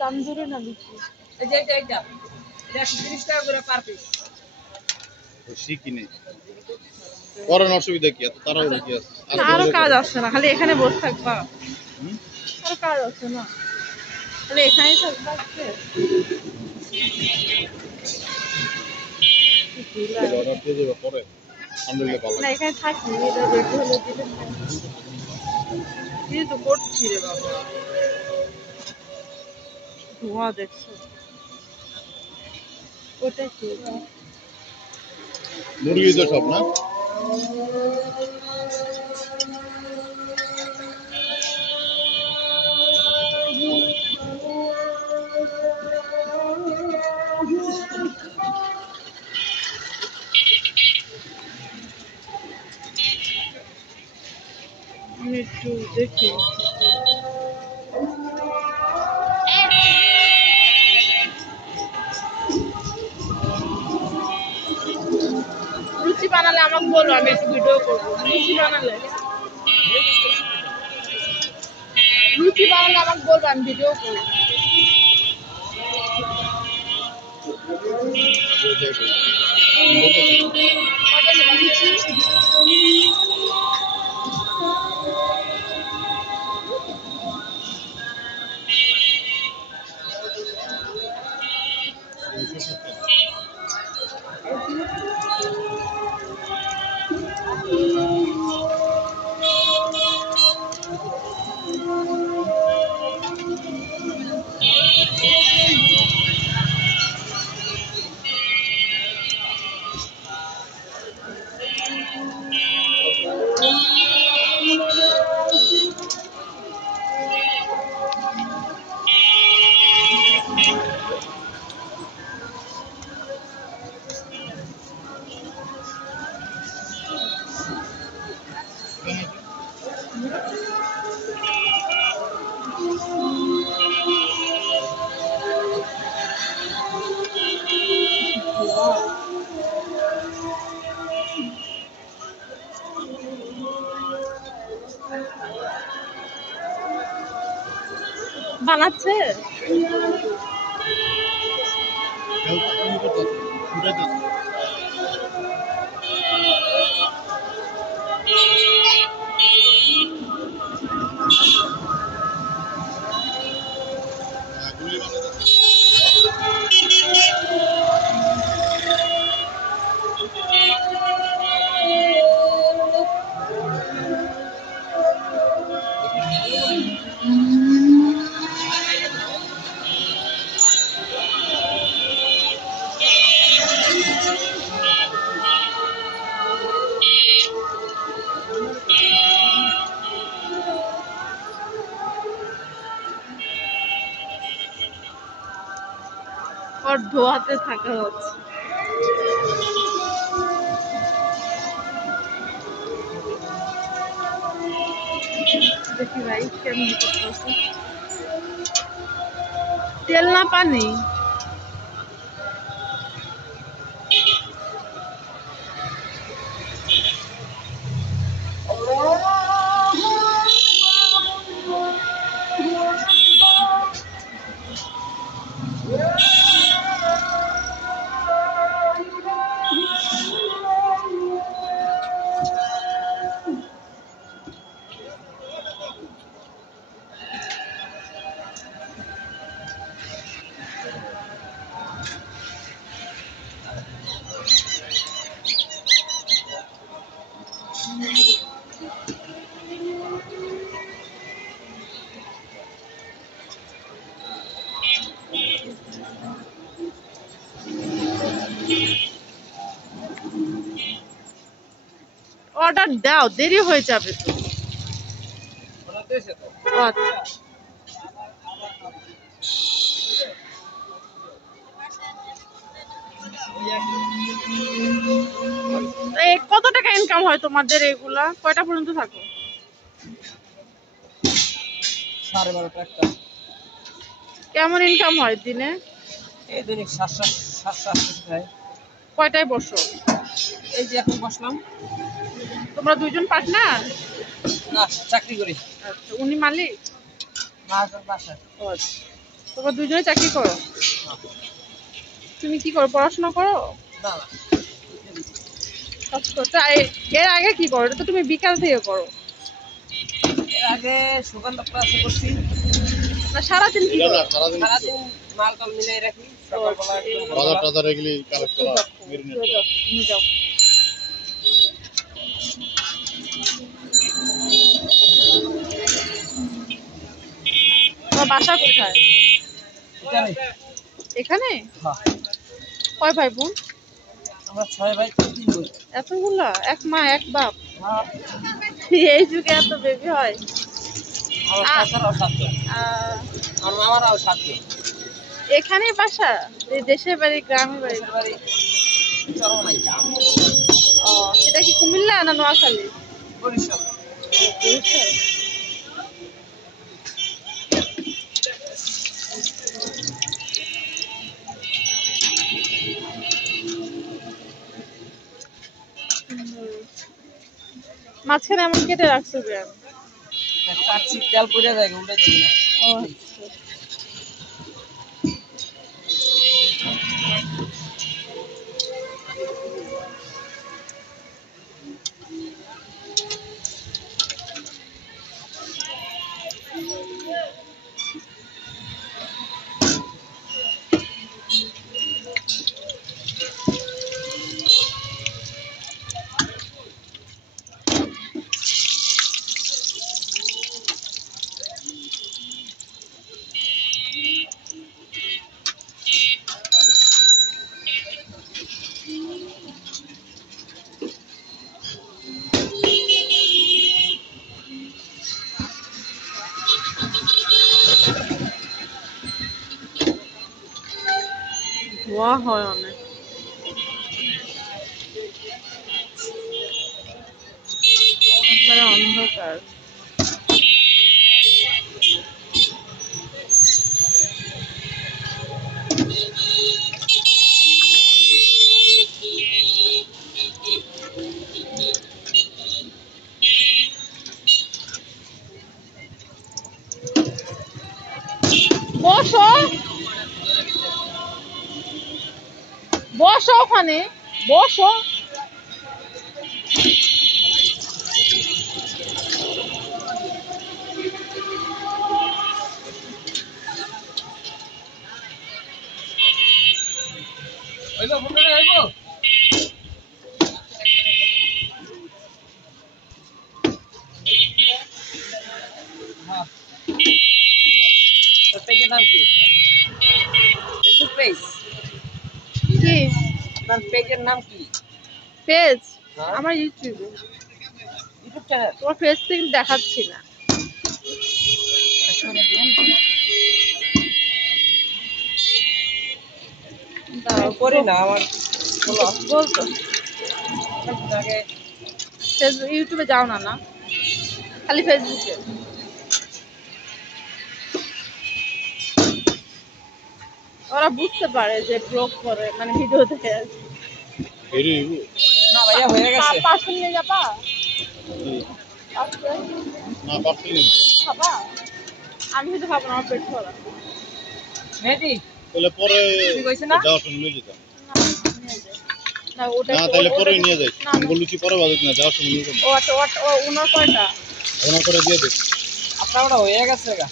তান্দুরি না লুচি? অসুবিধা কি তাড়াহুড়ো কি আছে? আরো কাজ আছে না, খালি এখানে বসে থাকবা? আরো কাজ আছে না, খালি এখানেই থাকবা? না এখানে থাকি, এটা রেডি হলে দিলে তো করছি রে বাবা। ধোঁয়া দেখছো? ওটা কি মুরগি তো সব না? আমি একটু দেখি। লুচি বানালে আমাকে বলো, আমি একটু ভিডিও করবো। লুচি বানালে আমাকে বলবো, আমি ভিডিও করবো। বানাচ্ছে और ধোয়াতে থাকা হচ্ছে। দেখি ভাই কেমন করতেছে, তেল না পানি? অর্ডার দাও, দেরি হয়ে যাবে তো। আচ্ছা কত টাকা ইনকাম হয় তোমাদের? এগুলা কয়টা পর্যন্ত থাকো? 12:30 টাকা। কেমন ইনকাম হয় দিনে? এই দিনে 700 কয়টায় বসো? এই যে এখন বসলাম। তোমরা দুইজন পার্টনার? না, চাকরি করি। আচ্ছা, উনি মালিক? বাসায়। ও আচ্ছা, তোমরা দুইজনে চাকরি করো? তুমি কি করো, পড়াশোনা করো? না না, কাজ করো। এর আগে কি করো? এটা তো তুমি বিকাল থেকে করো। এর আগে সুগন্ধ ক্লাসে করছি। না, সারাদিন কি এটা করো? না সারাদিন সারাদিন মাল টাল মিলাই রাখি। সকালবেলা একদম বাজার টাজার এগুলি কালেক্ট করা মেরিনেট করা। তুমি যাও। তোমার বাসা কোথায়? এখানে। এখানে? হ্যাঁ, কয় ভাই বোন? আমরা 6 ভাই 3 বোন। এতগুলা? এক মা এক বাপ? হ্যাঁ, এই যুগে এত বেবি হয়? আমার চাচারাও 7 জন। আমার মামারাও 7 জন। এখানে বাসা? এই দেশের বাড়ি, গ্রামের বাড়ি? দেশের বাড়ি চরমনাই, ও, সেটা কি কুমিল্লা না নোয়াখালী? বরিশাল। বরিশাল। মাঝখানে এমন কেটে রাখছো কেন? কাটছি, তেল পড়ে যায়, উল্টে দিই না। ও আচ্ছা। ধোয়া হয় অনেক। একবারে অন্ধকার। বসো, বসো ওখানে, বসো। হইলো, ফোন করে হইবো? হ্যাঁ। তোর পেজের নাম কি? Facebook page? কি আপনার পেজের নাম কি? পেজ? হ্যাঁ। আমার ইউটিউবে। YouTube channel? তোমার পেজ থেকে দেখাচ্ছি না। দাঁড়াও, করি না, আমার বলতো আগে ফেসবুক, ইউটিউবে যাও না, না খালি ফেসবুকে। ওরা বুঝতে পারে যে ব্লগ করে, মানে ভিডিও দেখে। এরি না ভাইয়া হয়ে গেছে। পার্সেল নিয়ে যাবা? না পারছি না। খাবা? আমি শুধু খাবো না, আমার পেট ভরা। মেহেদি তাহলে পরে তুমি কইছে না? যাওয়ার সময় নিয়ে যেতাম। না, ওটা না তাহলে পরে নিয়ে যাই। আমি বলছি পরে বাজে না, যাওয়ার সময় নিয়ে যাবো। ও আচ্ছা, ওনার কয়টা? ওনার করে দিয়ে দেখ। আপনার ওটা হয়ে গেছে গা।